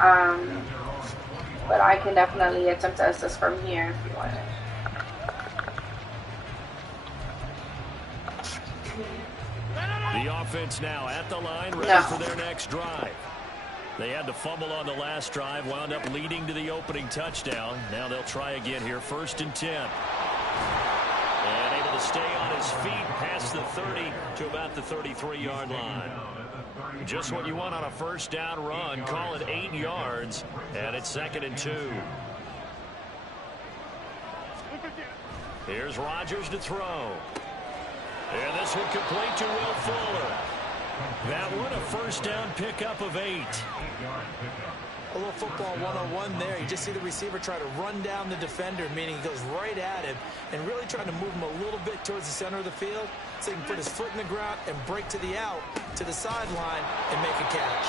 Um, but I can definitely attempt to assist from here if you want it. The offense now at the line, ready for their next drive. They had to fumble on the last drive, wound up leading to the opening touchdown. Now they'll try again here, 1st and 10. And able to stay on his feet past the 30 to about the 33-yard line. Just what you want on a first down run. Call it 8 yards, and it's 2nd and 2. Here's Rodgers to throw. And this one complete to Will Fuller. That one a first down pickup of 8. A little football 101 there. You just see the receiver try to run down the defender, meaning he goes right at him and really trying to move him a little bit towards the center of the field so he can put his foot in the ground and break to the out, to the sideline, and make a catch.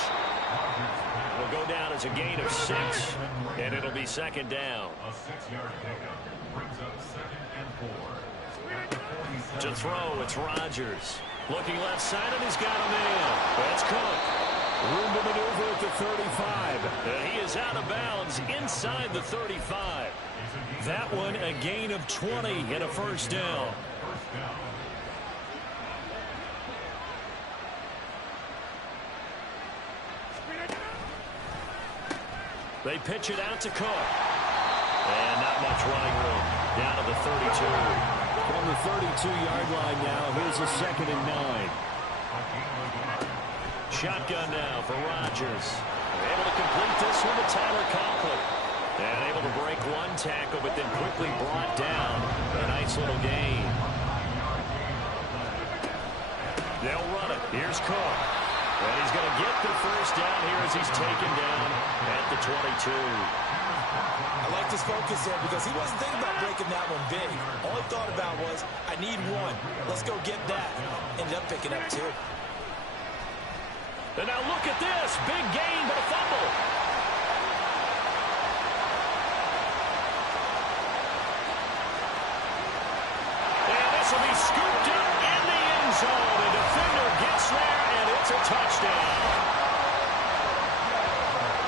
Will go down as a gain of 6, and it'll be 2nd down. A 6-yard pickup brings up 2nd and 4. To throw, it's Rodgers. Looking left side, and he's got him in. That's Cook. Room to maneuver at the 35. And he is out of bounds inside the 35. That one a gain of 20 and a first down. They pitch it out to Cook. And not much running room. Down to the 32. From the 32-yard line now, here's a 2nd and 9. Shotgun now for Rodgers. Able to complete this one to Tyler Conklin. And able to break one tackle, but then quickly brought down. A nice little gain. They'll run it. Here's Cook. And he's going to get the first down here as he's taken down at the 22. I like his focus there because he wasn't thinking about breaking that one big. All he thought about was, I need one. Let's go get that. Ended up picking up 2. And now look at this. Big gain, but a fumble. And this will be scooped up in the end zone. The defender gets there, and it's a touchdown.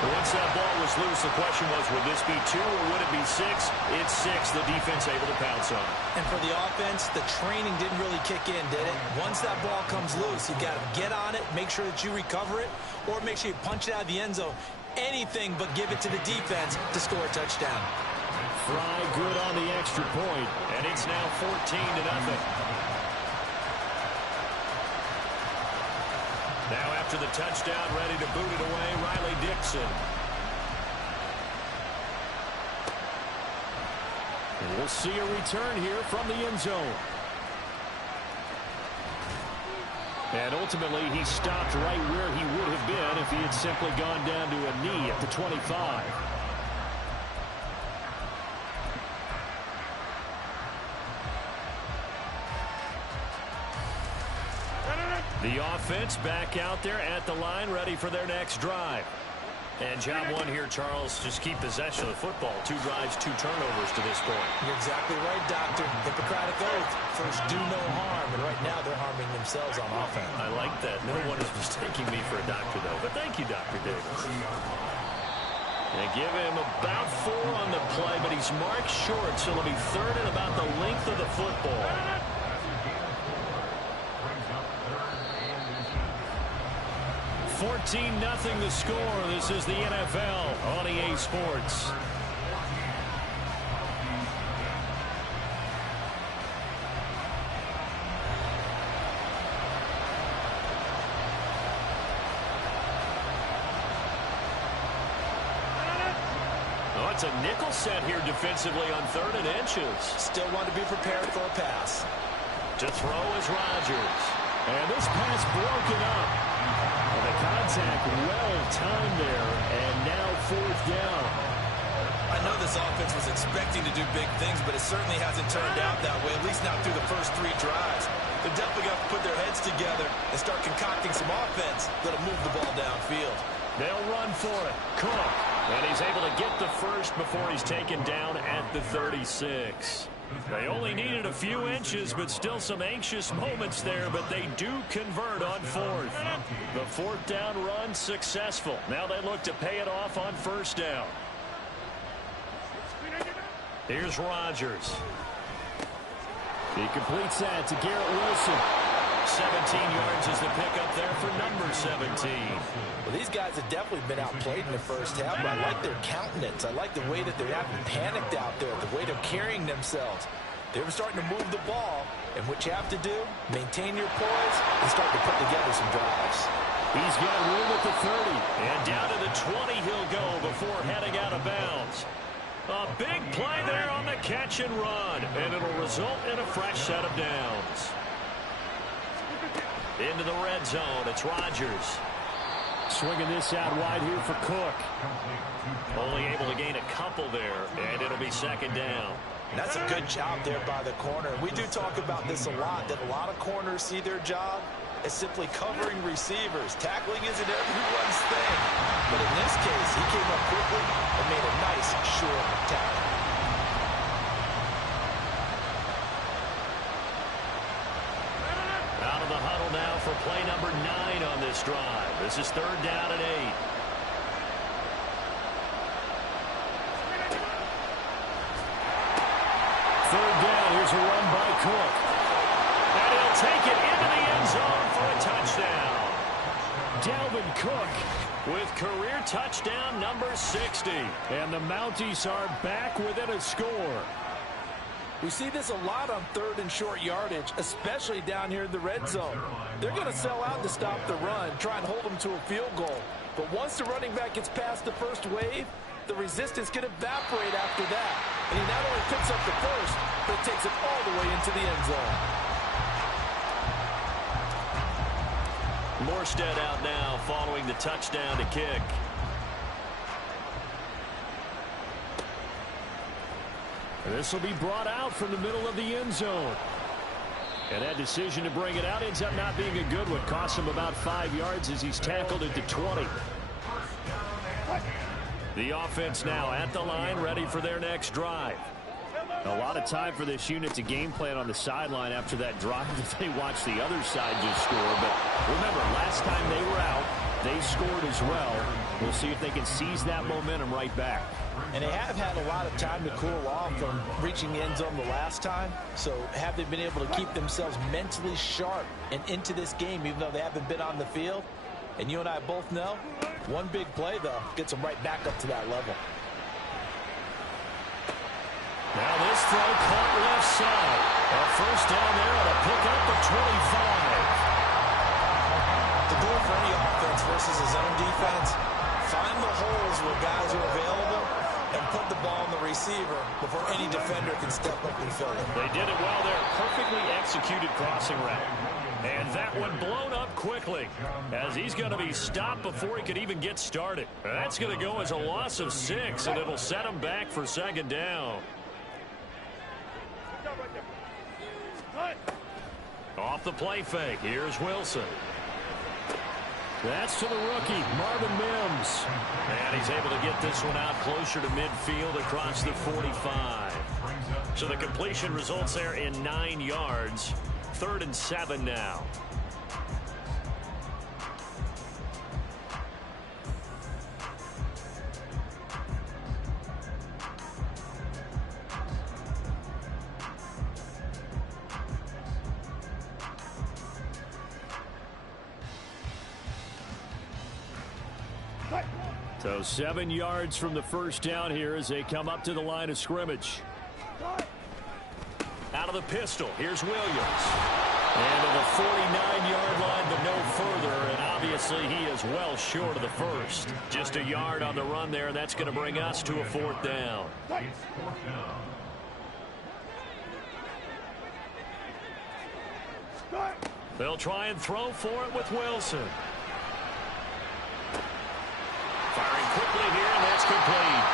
Once that ball was loose, the question was, would this be 2 or would it be 6? It's 6. The defense able to pounce on. And for the offense, the training didn't really kick in, did it? Once that ball comes loose, you got to get on it, make sure that you recover it, or make sure you punch it out of the end zone. Anything but give it to the defense to score a touchdown. Fry good on the extra point, and it's now 14-0. Now after the touchdown, ready to boot it away, Riley Dixon. And we'll see a return here from the end zone. And ultimately, he stopped right where he would have been if he had simply gone down to a knee at the 25. The offense back out there at the line, ready for their next drive. And job one here, Charles, just keep possession of the football. 2 drives, 2 turnovers to this point. You're exactly right, Doctor. Hippocratic oath. First, do no harm. And right now, they're harming themselves on offense. I like that. No one is mistaking me for a doctor, though. But thank you, Dr. Davis. And give him about 4 on the play, but he's marked short, so it'll be 3rd and about the length of the football. 14-0 the score. This is the NFL on EA Sports. Oh, it's a nickel set here defensively on 3rd and inches. Still want to be prepared for a pass. To throw is Rodgers. And this pass broken up. The contact well timed there, and now 4th down. I know this offense was expecting to do big things, but it certainly hasn't turned out that way, at least not through the first 3 drives. They're definitely going to put their heads together and start concocting some offense that'll move the ball downfield. They'll run for it. Cook. And he's able to get the first before he's taken down at the 36. They only needed a few inches, but still some anxious moments there, but they do convert on fourth. The fourth down run successful. Now they look to pay it off on first down. Here's Rodgers. He completes that to Garrett Wilson. 17 yards is the pickup there for number 17. Well, these guys have definitely been outplayed in the first half, but I like their countenance. I like the way that they haven't panicked out there, the way they're carrying themselves. They're starting to move the ball, and what you have to do, maintain your poise and start to put together some drives. He's got room at the 30, and down to the 20 he'll go before heading out of bounds. A big play there on the catch and run, and it'll result in a fresh set of downs. Into the red zone, it's Rodgers. Swinging this out wide here for Cook. Only able to gain a couple there, and it'll be second down. And that's a good job there by the corner. We do talk about this a lot, that a lot of corners see their job as simply covering receivers. Tackling isn't everyone's thing. But in this case, he came up quickly and made a nice, short tackle. Out of the huddle now for play number 9 on this drive. This is third down and 8. Third down, here's a run by Cook. And he'll take it into the end zone for a touchdown. Dalvin Cook with career touchdown number 60. And the Mounties are back within a score. We see this a lot on third and short yardage, especially down here in the red zone. They're going to sell out to stop the run, try and hold them to a field goal. But once the running back gets past the first wave, the resistance can evaporate after that. And he not only picks up the first, but takes it all the way into the end zone. Morstead out now following the touchdown to kick. This will be brought out from the middle of the end zone. And that decision to bring it out ends up not being a good one. Costs him about 5 yards as he's tackled at the 20. The offense now at the line, ready for their next drive. A lot of time for this unit to game plan on the sideline after that drive that they watched the other side just score. But remember, last time they were out, they scored as well. We'll see if they can seize that momentum right back. And they have had a lot of time to cool off from reaching the end zone the last time. So have they been able to keep themselves mentally sharp and into this game, even though they haven't been on the field? And you and I both know, one big play, though, gets them right back up to that level. Now this throw caught left side. A first down there on a pickup of 25. To do it for any offense versus his own defense, find the holes where guys are available and put the ball on the receiver before any defender can step up and fill it. They did it well there. Perfectly executed crossing route. And that one blown up quickly as he's going to be stopped before he could even get started. That's going to go as a loss of 6, and it'll set him back for second down. Off the play fake. Here's Wilson. That's to the rookie, Marvin Mims. And he's able to get this one out closer to midfield across the 45. So the completion results there in 9 yards. 3rd and 7 now. So 7 yards from the first down here as they come up to the line of scrimmage. Out of the pistol, here's Williams. And to the 49-yard line, but no further. And obviously he is well short of the first. Just a yard on the run there, and that's going to bring us to a 4th down. They'll try and throw for it with Wilson. Firing quickly here, and that's complete.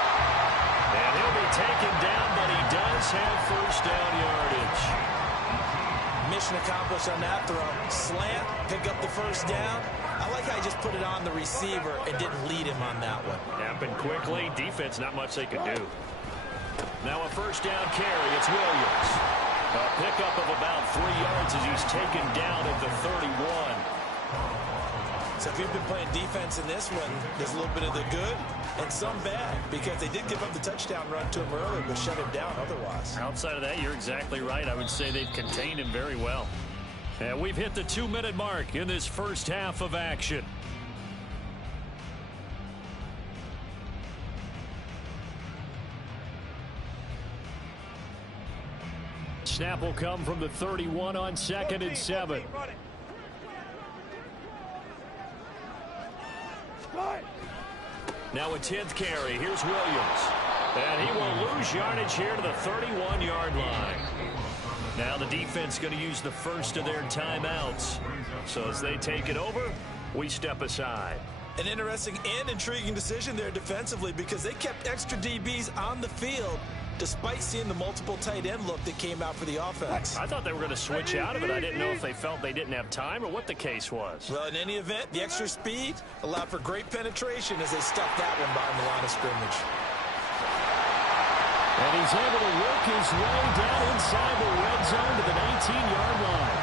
And he'll be taken down, but he does have first down yardage. Mission accomplished on that throw. Slant, pick up the first down. I like how he just put it on the receiver and didn't lead him on that one. Happened quickly. Defense, not much they could do. Now a first down carry. It's Williams. A pickup of about 3 yards as he's taken down at the 31. So if you've been playing defense in this one, there's a little bit of the good and some bad, because they did give up the touchdown run to him earlier, but shut him down otherwise. Outside of that, you're exactly right. I would say they've contained him very well. And we've hit the 2-minute mark in this first half of action. Snap will come from the 31 on 2nd and 7. Now a 10th carry. Here's Williams. And he will lose yardage here to the 31-yard line. Now the defense going to use the first of their timeouts. So as they take it over, we step aside. An interesting and intriguing decision there defensively, because they kept extra DBs on the field despite seeing the multiple tight end look that came out for the offense. I thought they were going to switch out of it. I didn't know if they felt they didn't have time or what the case was. Well, in any event, the extra speed allowed for great penetration as they stuffed that one behind the line of scrimmage. And he's able to work his way down inside the red zone to the 19-yard line.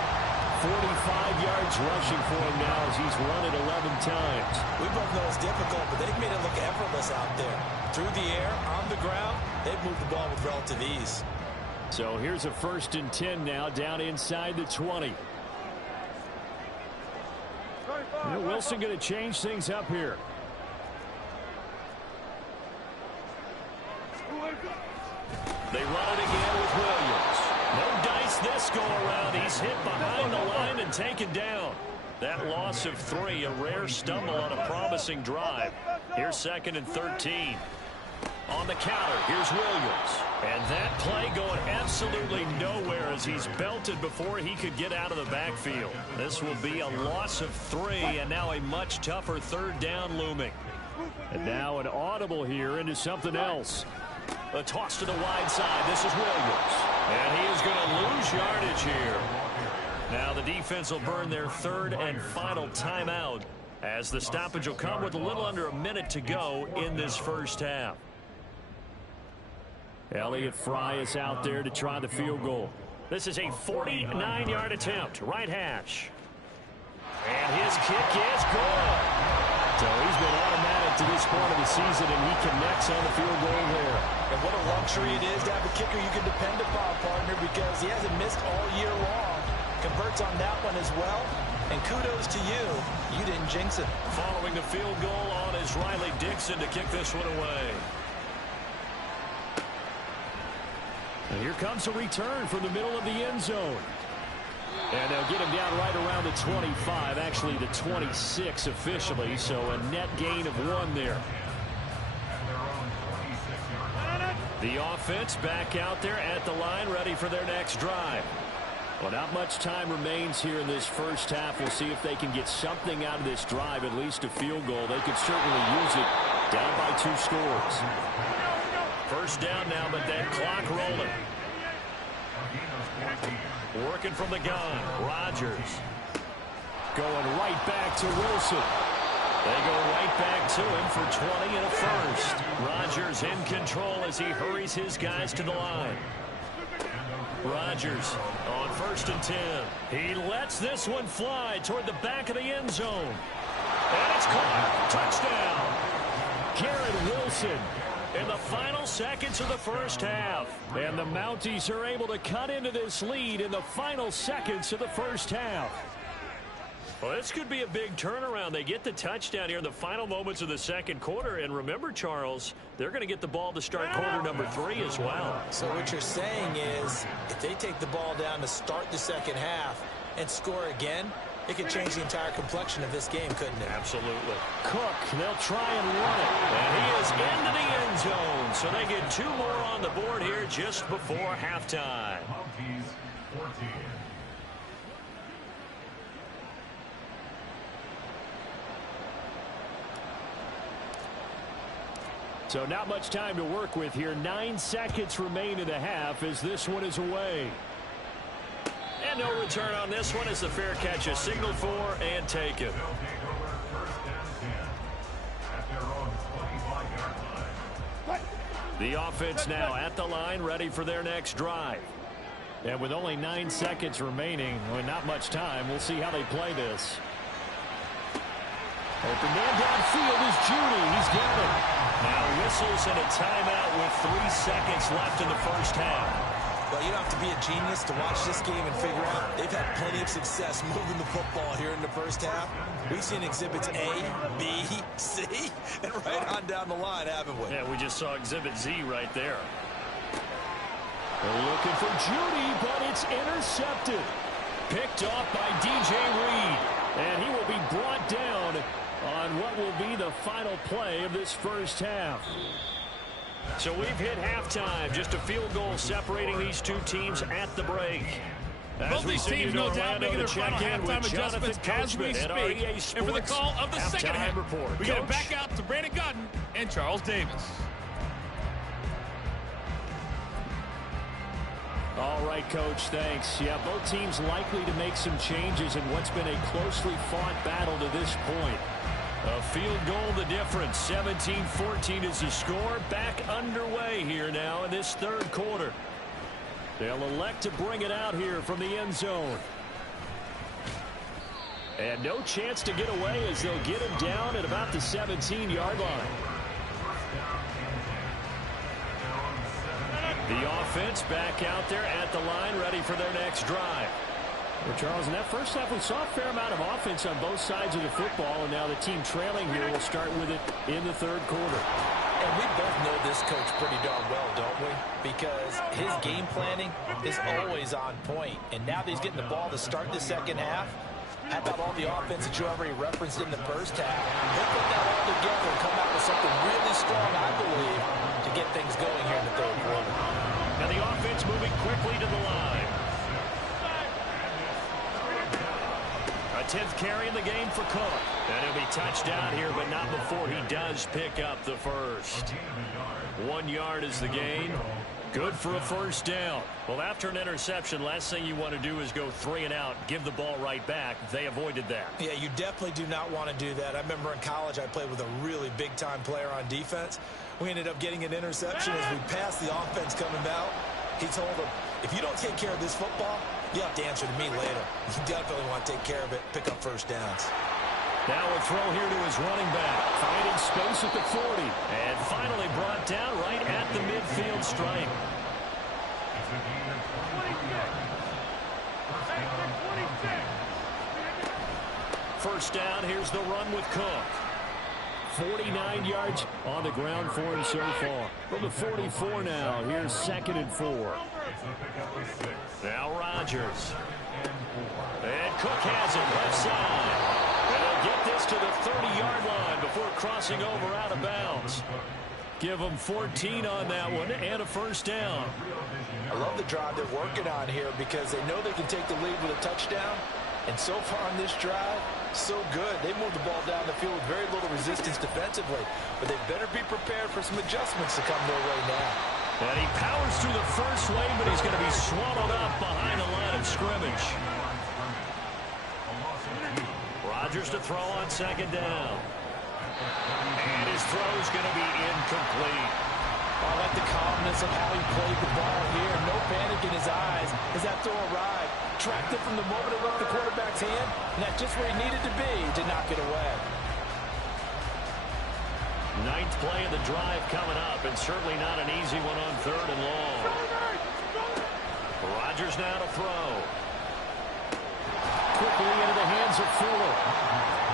45 yards rushing for him now as he's run it 11 times. We both know it's difficult, but they've made it look effortless out there. Through the air, on the ground, they've moved the ball with relative ease. So here's a 1st and 10 now, down inside the 20. Wilson going to change things up here. They run it again with Williams. No dice this go around. He's hit behind the line and taken down. That loss of 3, a rare stumble on a promising drive. Here's 2nd and 13. On the counter, here's Williams. And that play going absolutely nowhere as he's belted before he could get out of the backfield. This will be a loss of 3, and now a much tougher 3rd down looming. And now an audible here into something else. A toss to the wide side. This is Williams. And he is going to lose yardage here. Now the defense will burn their 3rd and final timeout as the stoppage will come with a little under a minute to go in this first half. Elliott Fry is out there to try the field goal. This is a 49-yard attempt. Right hash. And his kick is good. So he's been automatic to this point of the season, and he connects on the field goal there. And what a luxury it is to have a kicker you can depend upon, partner, because he hasn't missed all year long. Converts on that one as well. And kudos to you. You didn't jinx it. Following the field goal on is Riley Dixon to kick this one away. And here comes a return from the middle of the end zone. And they'll get him down right around the 25, actually the 26 officially, so a net gain of 1 there. The offense back out there at the line, ready for their next drive. Well, not much time remains here in this first half. We'll see if they can get something out of this drive, at least a field goal. They could certainly use it down by 2 scores. First down now, but that clock rolling. Working from the gun, Rodgers. Going right back to Wilson. They go right back to him for 20 and a first. Rodgers in control as he hurries his guys to the line. Rodgers on 1st and 10. He lets this one fly toward the back of the end zone. And it's caught. Touchdown. Garrett Wilson in the final seconds of the first half. And the Mounties are able to cut into this lead in the final seconds of the first half. Well, this could be a big turnaround. They get the touchdown here in the final moments of the second quarter. And remember, Charles, they're going to get the ball to start quarter number 3 as well. So what you're saying is if they take the ball down to start the second half and score again, it could change the entire complexion of this game, couldn't it? Absolutely. Cook, they'll try and run it. And he is into the end zone. So they get 2 more on the board here just before halftime. So not much time to work with here. 9 seconds remain in the half as this one is away. And no return on this one as the fair catch is signaled for and taken. The offense now at the line, ready for their next drive. And with only 9 seconds remaining, well, not much time, we'll see how they play this. Open man downfield is Judy. He's got it. Now whistles and a timeout with 3 seconds left in the first half. Well, you don't have to be a genius to watch this game and figure out they've had plenty of success moving the football here in the first half. We've seen exhibits A, B, C, and right on down the line, haven't we? Yeah, we just saw exhibit Z right there. They're looking for Judy, but it's intercepted. Picked off by DJ Reed, and he will be brought down on what will be the final play of this first half. So we've hit halftime. Just a field goal separating these two teams at the break. Both these teams, no doubt, making their final halftime adjustments as we speak. And for the call of the second half, we get it back out to Brandon Gutton and Charles Davis. All right, Coach, thanks. Yeah, both teams likely to make some changes in what's been a closely fought battle to this point. A field goal the difference. 17-14 is the score. Back underway here now in this third quarter. They'll elect to bring it out here from the end zone. And no chance to get away as they'll get him down at about the 17-yard line. The offense back out there at the line, ready for their next drive. Well, Charles, in that first half, we saw a fair amount of offense on both sides of the football, and now the team trailing here will start with it in the third quarter. And we both know this coach pretty darn well, don't we? Because his game planning is always on point. And now that he's getting the ball to start the second half, how about all the offense that you already referenced in the first half? He'll put that all together and come out with something really strong, I believe, to get things going here in the third quarter. Now the offense moving quickly to the line. A 10th carry in the game for Cook. And he'll be touched down here, but not before he does pick up the first. 1 yard is the gain. Good for a first down. Well, after an interception, last thing you want to do is go 3 and out, give the ball right back. They avoided that. Yeah, you definitely do not want to do that. I remember in college I played with a really big-time player on defense. We ended up getting an interception as we passed the offense coming out. He told him, if you don't take care of this football, you have to answer to me later. You definitely want to take care of it, pick up first downs. Now a throw here to his running back. Finding space at the 40. And finally brought down right at the midfield stripe. First down, here's the run with Cook. 49 yards on the ground for him so far. From the 44 now, here's 2nd and 4. Now Rodgers. And Cook has it left side. And they'll get this to the 30-yard line before crossing over out of bounds. Give them 14 on that one and a first down. I love the drive they're working on here because they know they can take the lead with a touchdown. And so far on this drive, so good. They moved the ball down the field with very little resistance defensively. But they better be prepared for some adjustments to come their way now. And he powers through the first wave, but he's going to be swallowed up behind the line of scrimmage. Rodgers to throw on 2nd down. And his throw's going to be incomplete. I like the calmness of how he played the ball here. No panic in his eyes as that throw arrived. Tracked it from the moment it left the quarterback's hand, and that's just where he needed to be to knock it away. 9th play of the drive coming up, and certainly not an easy one on 3rd and long. Rodgers now to throw. Quickly into the hands of Fuller.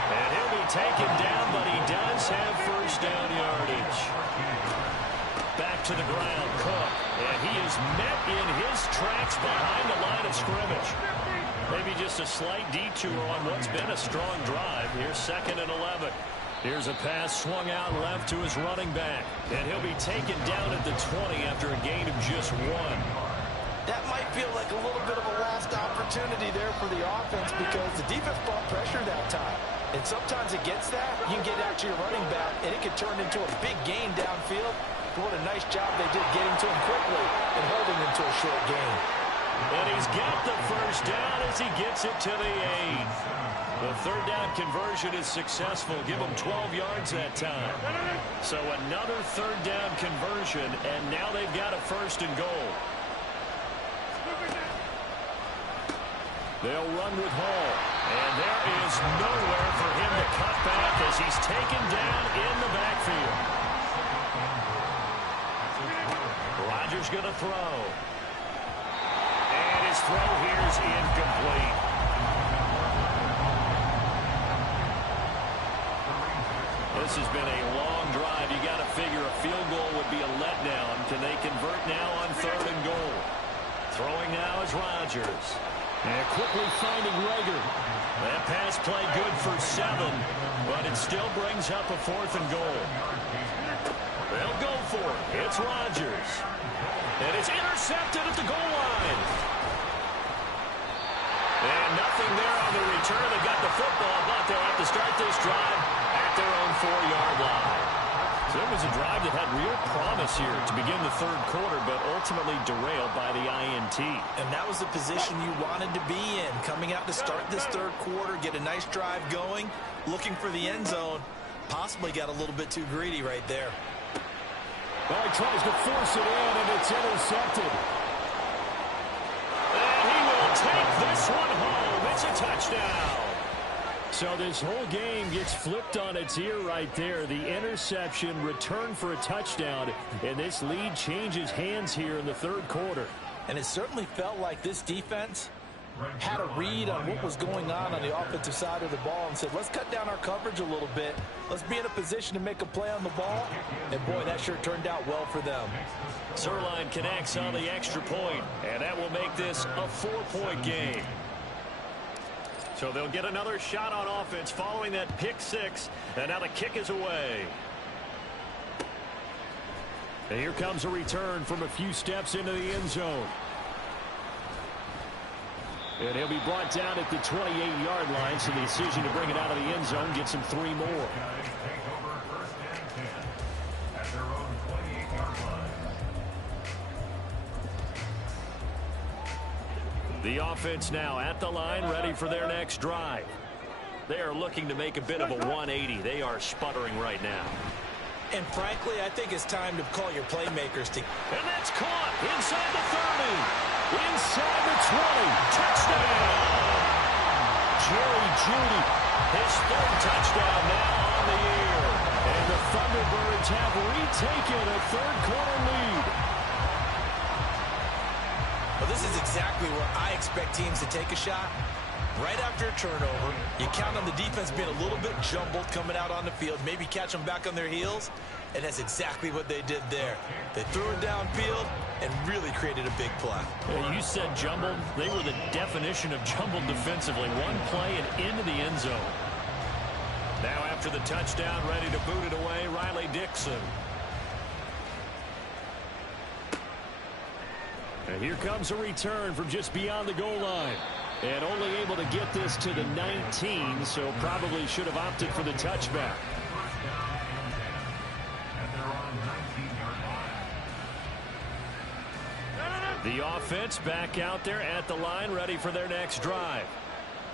And he'll be taken down, but he does have first down yardage. Back to the ground, Cook. And he is met in his tracks behind the line of scrimmage. Maybe just a slight detour on what's been a strong drive. Here's 2nd and 11. Here's a pass swung out left to his running back. And he'll be taken down at the 20 after a gain of just 1. That might feel like a little bit of a lost opportunity there for the offense because the defense brought pressure that time. And sometimes it gets that. You can get out to your running back, and it can turn into a big gain downfield. But what a nice job they did getting to him quickly and holding him to a short gain. And he's got the first down as he gets it to the 8. The third down conversion is successful. Give them 12 yards that time. So another third down conversion, and now they've got a first and goal. They'll run with Hall. And there is nowhere for him to cut back as he's taken down in the backfield. Rodgers going to throw. And his throw here is incomplete. This has been a long drive. You got to figure a field goal would be a letdown. Can they convert now on third and goal? Throwing now is Rodgers. And quickly finding Rager. That pass play good for 7, but it still brings up a 4th and goal. They'll go for it. It's Rodgers. And it's intercepted at the goal line. And nothing there on the return. They got the football, but they'll have to start this drive at their own 4-yard line. So it was a drive that had real promise here to begin the third quarter, but ultimately derailed by the INT. And that was the position you wanted to be in. Coming out to start this third quarter, get a nice drive going, looking for the end zone. Possibly got a little bit too greedy right there. Well, he tries to force it in, and it's intercepted. And he will take this one home. It's a touchdown. So this whole game gets flipped on its ear right there. The interception, return for a touchdown, and this lead changes hands here in the third quarter. And it certainly felt like this defense had a read on what was going on the offensive side of the ball and said, let's cut down our coverage a little bit. Let's be in a position to make a play on the ball. And, boy, that sure turned out well for them. Sirline connects on the extra point, and that will make this a 4-point game. So they'll get another shot on offense following that pick 6, and now the kick is away. And here comes a return from a few steps into the end zone. And he'll be brought down at the 28-yard line, so the decision to bring it out of the end zone gets him 3 more. The offense now at the line, ready for their next drive. They are looking to make a bit of a 180. They are sputtering right now. And frankly, I think it's time to call your playmakers to... And that's caught inside the 30. Inside the 20. Touchdown! Jerry Jeudy, his 3rd touchdown now on the year. And the Thunderbirds have retaken a third-quarter lead. Well, this is exactly where I expect teams to take a shot. Right after a turnover, you count on the defense being a little bit jumbled coming out on the field, maybe catch them back on their heels, and that's exactly what they did there. They threw it downfield and really created a big play. Well, you said jumbled. They were the definition of jumbled defensively. One play and into the end zone. Now after the touchdown, ready to boot it away, Riley Dixon. And here comes a return from just beyond the goal line. And only able to get this to the 19, so probably should have opted for the touchback. The offense back out there at the line, ready for their next drive.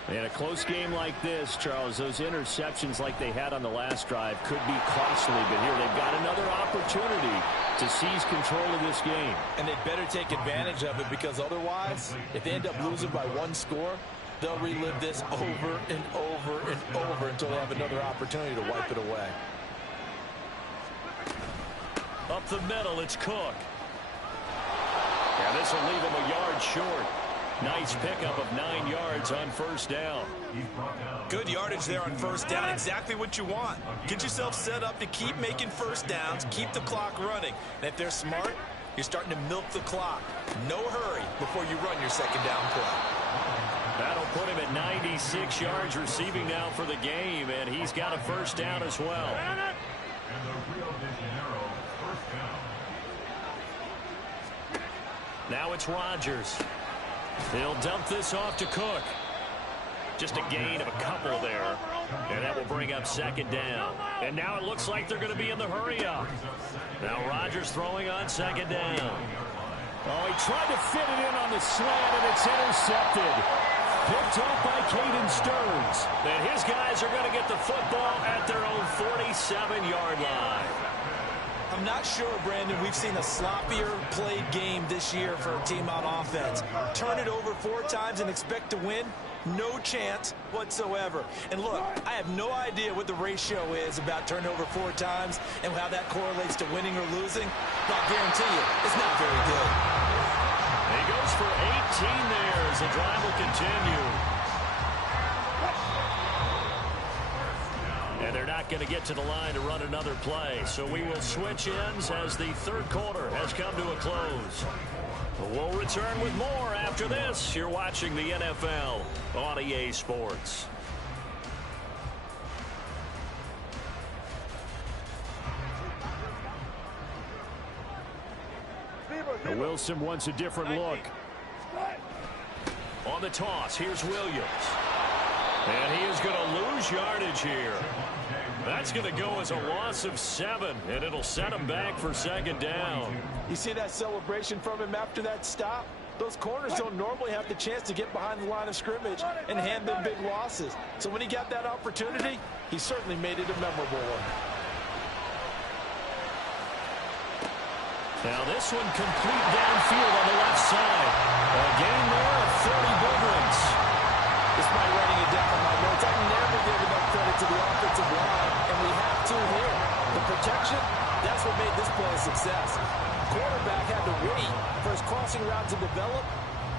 And a close game like this, Charles, those interceptions like they had on the last drive could be costly. But here they've got another opportunity to seize control of this game. And they'd better take advantage of it, because otherwise, if they end up losing by 1 score, they'll relive this over and over and over until they have another opportunity to wipe it away. Up the middle, it's Cook. Yeah, this will leave him a yard short. Nice pickup of 9 yards on first down. Good yardage there on first down. Exactly what you want. Get yourself set up to keep making first downs, keep the clock running. And if they're smart, you're starting to milk the clock. No hurry before you run your second down play. That'll put him at 96 yards receiving now for the game, and he's got a first down as well. Now it's Rodgers. He'll dump this off to Cook. Just a gain of a couple there. And that will bring up second down. And now it looks like they're going to be in the hurry up. Now Rodgers throwing on second down. Oh, he tried to fit it in on the slant, and it's intercepted. Picked off by Caden Stearns. And his guys are going to get the football at their own 47-yard line. I'm not sure, Brandon, we've seen a sloppier played game this year for a team on offense. Turn it over 4 times and expect to win? No chance whatsoever. And look, I have no idea what the ratio is about turnover 4 times and how that correlates to winning or losing. But I'll guarantee you, it's not very good. He goes for 18 there as the drive will continue. And they're not going to get to the line to run another play. So we will switch ends as the third quarter has come to a close. We'll return with more after this. You're watching the NFL on EA Sports. Wilson wants a different look. On the toss, here's Williams. And he is going to lose yardage here. That's going to go as a loss of 7, and it'll set him back for second down. You see that celebration from him after that stop? Those corners don't normally have the chance to get behind the line of scrimmage and hand them big losses. So when he got that opportunity, he certainly made it a memorable one. Now this one complete downfield on the left side. A gain there of 30 big ones. Despite writing it down in my notes, I never give enough credit to the offensive line, and we have to here. The protection, that's what made this play a success. Quarterback had to wait for his crossing route to develop,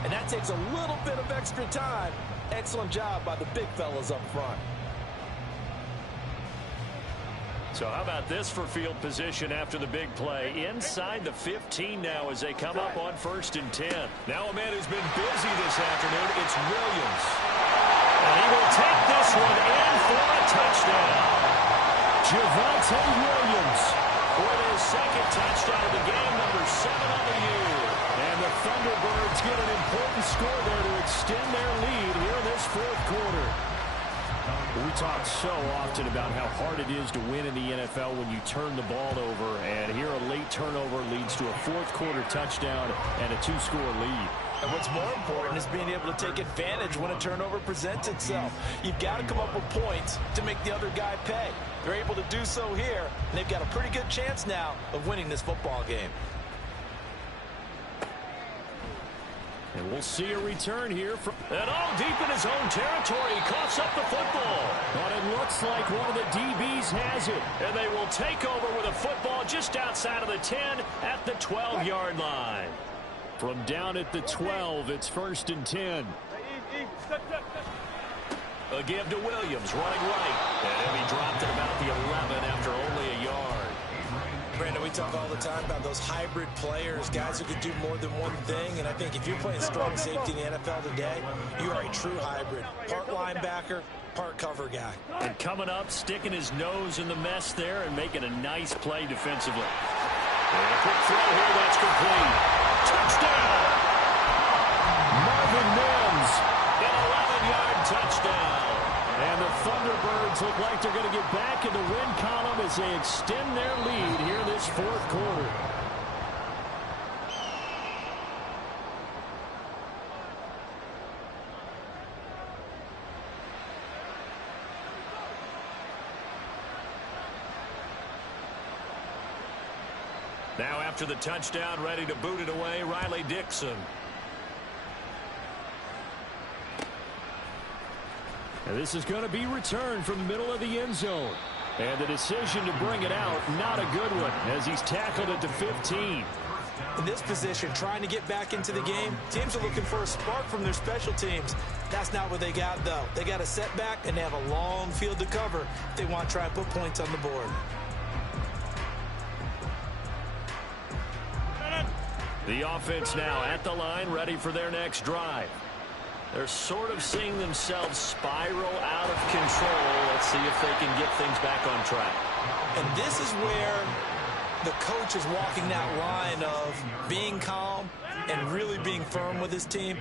and that takes a little bit of extra time. Excellent job by the big fellas up front. So how about this for field position after the big play? Inside the 15 now as they come up on 1st and 10. Now a man who's been busy this afternoon, it's Williams. And he will take this one in for a touchdown. Javonte Williams for his second touchdown of the game, number 7 on the year. And the Thunderbirds get an important score there to extend their lead here in this 4th quarter. We talk so often about how hard it is to win in the NFL when you turn the ball over, and here a late turnover leads to a 4th quarter touchdown and a 2-score lead. And what's more important is being able to take advantage when a turnover presents itself. You've got to come up with points to make the other guy pay. They're able to do so here, and they've got a pretty good chance now of winning this football game. And we'll see a return here. And all deep in his own territory. He coughs up the football. But it looks like one of the DBs has it. And they will take over with a football just outside of the 10 at the 12-yard line. From down at the 12, it's 1st and 10. A give to Williams, running right. And he dropped it about the 11 after only a yard. Brandon, we talk all the time about those hybrid players, guys who can do more than one thing, and I think if you're playing strong safety in the NFL today, you are a true hybrid. Part linebacker, part cover guy. And coming up, sticking his nose in the mess there and making a nice play defensively. And a quick throw here, that's complete. Touchdown! Marvin Mims, an 11-yard touchdown. And the Thunderbirds look like they're going to get back in the win column as they extend their lead here in this 4th quarter. Now after the touchdown, ready to boot it away, Riley Dixon. And this is going to be returned from the middle of the end zone. And the decision to bring it out, not a good one, as he's tackled at the 15. In this position, trying to get back into the game, teams are looking for a spark from their special teams. That's not what they got, though. They got a setback, and they have a long field to cover if they want to try and put points on the board. The offense now at the line, ready for their next drive. They're sort of seeing themselves spiral out of control. Let's see if they can get things back on track. And this is where the coach is walking that line of being calm and really being firm with his team.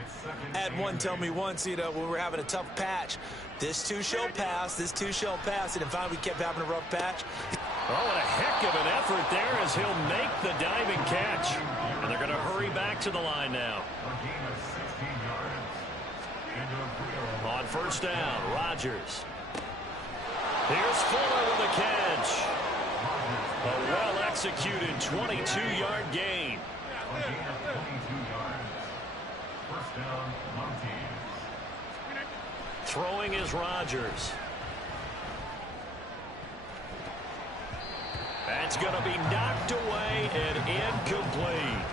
I had one tell me once, when we were having a tough patch, this too shall pass, this too shall pass. And in fact, we kept having a rough patch. Oh, and a heck of an effort there as he'll make the diving catch. And they're going to hurry back to the line now. On first down, Rodgers. Here's Fuller with a catch. A well-executed 22-yard gain. Throwing is Rodgers. That's going to be knocked away and incomplete.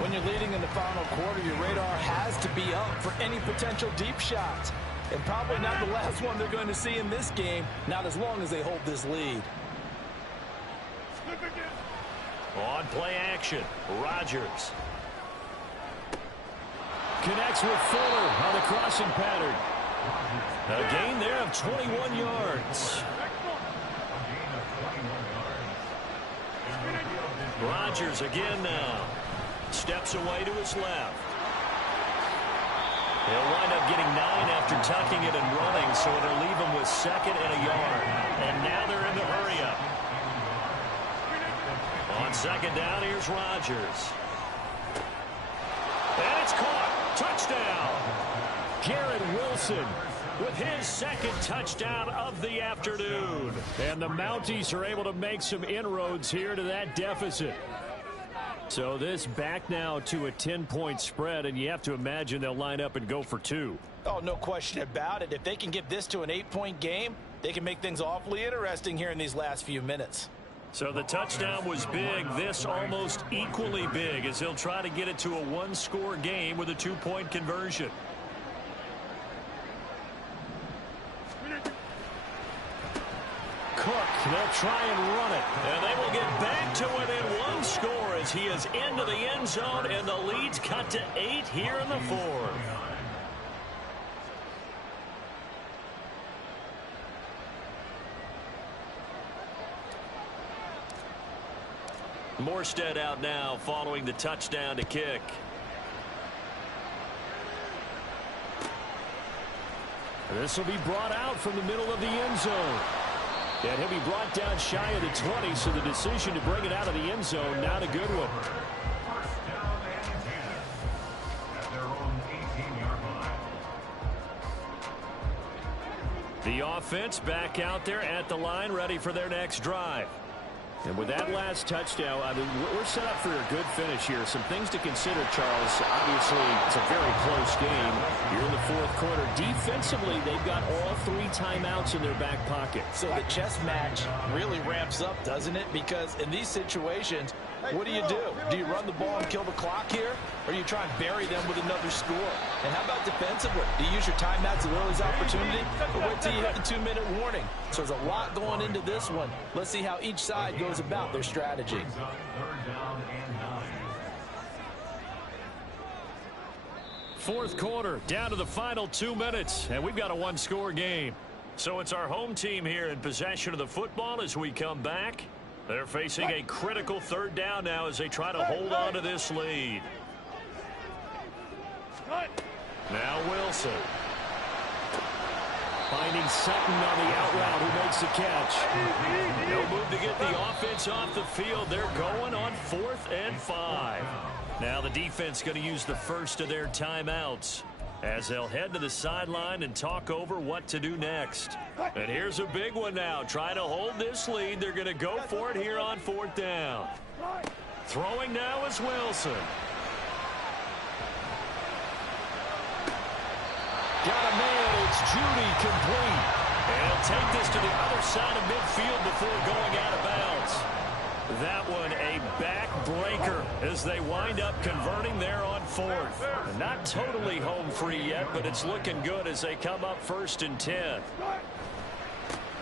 When you're leading in the final quarter, your radar has to be up for any potential deep shots. And probably not the last one they're going to see in this game, not as long as they hold this lead. On play action, Rodgers. Connects with Fuller on the crossing pattern. A gain there of 21 yards. Rodgers again now. Steps away to his left. He'll wind up getting 9 after tucking it and running, so it'll leave him with 2nd and a yard. And now they're in the hurry-up. On 2nd down, here's Rodgers. And it's caught. Touchdown. Garrett Wilson with his 2nd touchdown of the afternoon. And the Mounties are able to make some inroads here to that deficit. So this back now to a 10-point spread, and you have to imagine they'll line up and go for 2. Oh, no question about it. If they can get this to an 8-point game, they can make things awfully interesting here in these last few minutes. So the touchdown was big. This almost equally big as he'll try to get it to a 1-score game with a 2-point conversion. Cook, they'll try and run it. And they will get back to within 1 score as he is into the end zone, and the lead's cut to 8 here in the 4th. Morstead out now following the touchdown to kick. This will be brought out from the middle of the end zone. And he'll be brought down shy of the 20, so the decision to bring it out of the end zone, not a good one. The offense back out there at the line, ready for their next drive. And with that last touchdown, I mean, we're set up for a good finish here. Some things to consider, Charles. Obviously, it's a very close game. You're in the 4th quarter. Defensively, they've got all 3 timeouts in their back pocket. So the chess match really ramps up, doesn't it? Because in these situations, what do? Do you run the ball and kill the clock here? Or do you try and bury them with another score? And how about defensively? Do you use your timeouts as early as opportunity? Or wait till you hit the 2-minute warning? So there's a lot going into this one. Let's see how each side goes about their strategy. Fourth quarter, down to the final 2 minutes, and we've got a 1-score game. So it's our home team here in possession of the football as we come back. They're facing a critical 3rd down now as they try to hold on to this lead. Now Wilson. Finding Sutton on the out route who makes the catch. No move to get the offense off the field. They're going on 4th and 5. Now the defense going to use the first of their timeouts as they'll head to the sideline and talk over what to do next. And here's a big one now. Trying to hold this lead. They're going to go for it here on 4th down. Throwing now is Wilson. Got a man. It's Judy complete. And he'll take this to the other side of midfield before going out of bounds. That one a backbreaker as they wind up converting there on 4th. Not totally home free yet, but it's looking good as they come up 1st and 10.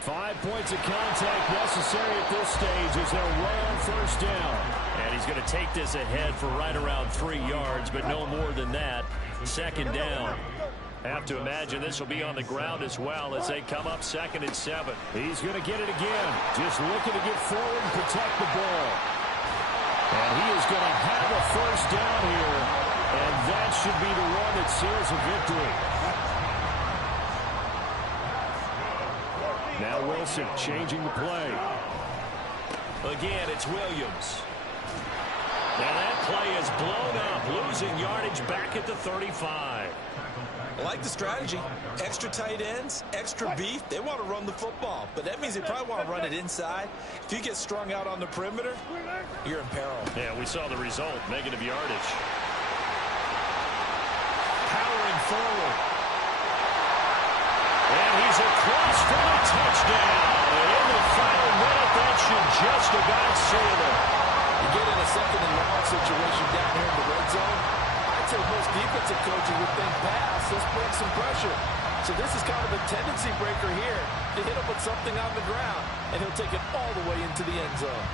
5 points of contact necessary at this stage as they'll run on 1st down. And he's going to take this ahead for right around 3 yards, but no more than that. 2nd down. Have to imagine this will be on the ground as well as they come up 2nd and 7. He's going to get it again. Just looking to get forward and protect the ball. And he is going to have a 1st down here. And that should be the one that seals a victory. Now Wilson changing the play. Again, it's Williams. Now that play is blown up, losing yardage back at the 35. I like the strategy. Extra tight ends, extra beef. They want to run the football, but that means they probably want to run it inside. If you get strung out on the perimeter, you're in peril. Yeah, we saw the result, negative yardage. Powering forward. And he's across for the touchdown. And in the final minute, that should just about seal it. You get in a second and long situation down here in the red zone. I'd say most defensive coaches would think pass. Let's bring some pressure. So this is kind of a tendency breaker here to hit him with something on the ground, and he'll take it all the way into the end zone.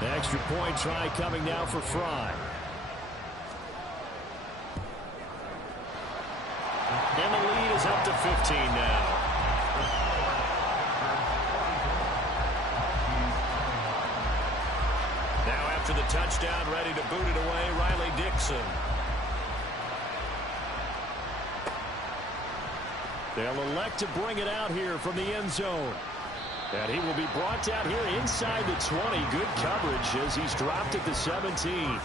The extra point try coming now for Fry. And the lead is up to 15 now. Now after the touchdown, ready to boot it away, Riley Dixon. They'll elect to bring it out here from the end zone. And he will be brought down here inside the 20. Good coverage as he's dropped at the 17.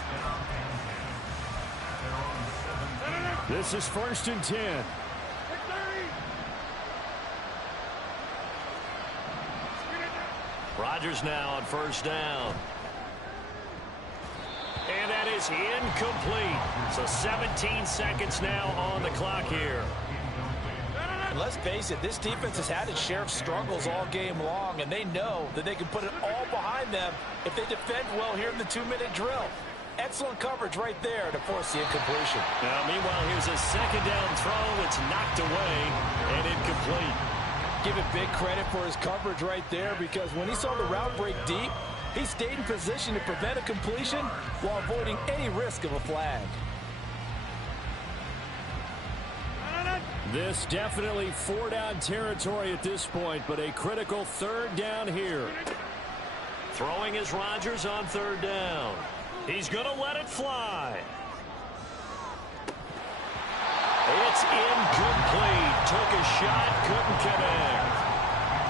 This is 1st and 10. Rodgers now on 1st down. And that is incomplete. So 17 seconds now on the clock here. And let's face it, this defense has had its share of struggles all game long, and they know that they can put it all behind them if they defend well here in the 2-minute drill. Excellent coverage right there to force the incompletion. Now, meanwhile, here's a 2nd down throw. It's knocked away and incomplete. Give it big credit for his coverage right there, because when he saw the route break deep, he stayed in position to prevent a completion while avoiding any risk of a flag. This definitely 4-down territory at this point, but a critical 3rd down here. Throwing is Rodgers on 3rd down. He's going to let it fly. It's incomplete. Took a shot, couldn't connect.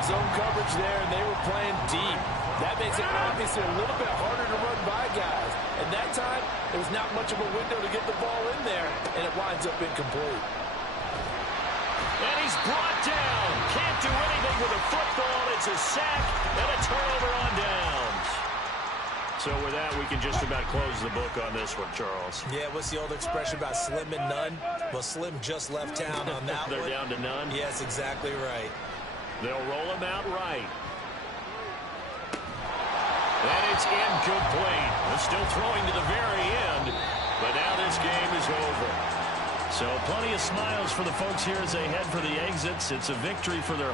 Zone coverage there, and they were playing deep. That makes it obviously a little bit harder to run by guys. And that time, there was not much of a window to get the ball in there, and it winds up incomplete. And he's brought down. Can't do anything with a football. It's a sack and a turnover on downs. So with that, we can just about close the book on this one, Charles. Yeah, what's the old expression about slim and none? Well, Slim just left town on that They're one. down to none? Yes, exactly right. They'll roll him out right. And it's incomplete. They're still throwing to the very end, but now this game is over. So plenty of smiles for the folks here as they head for the exits. It's a victory for their